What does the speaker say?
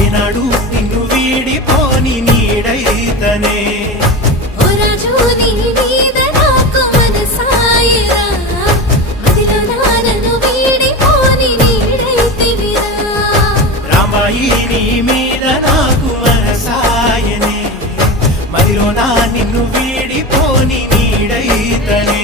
ఏనాడు నిన్ను వీడిపోని నీడైతనే రామాయి నీ మీద నాకు మనసాయనే మదిలో నా నిన్ను వీడిపోని నీడైతనే